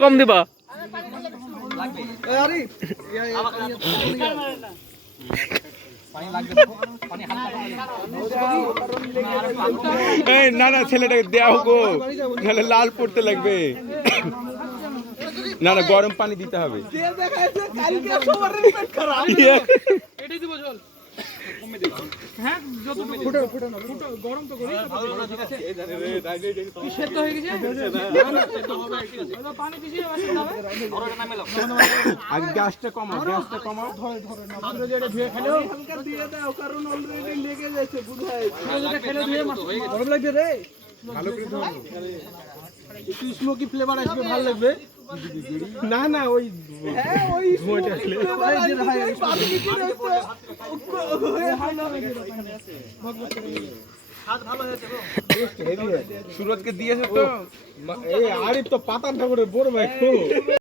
কম দিবা না না ছেলেটাকে দেওয়া গো, নাহলে লাল পড়তে লাগবে। না না গরম পানি দিতে হবে। আগে গ্যাসটা কমাও, গ্যাসটা কমাও। স্মোকি ফ্লেভার আসবে, ভালো লাগবে। না না ওই সুরজকে দিয়েছে তো। এই আরিফ তো পাতার ঠাকুরের বড় ভাই।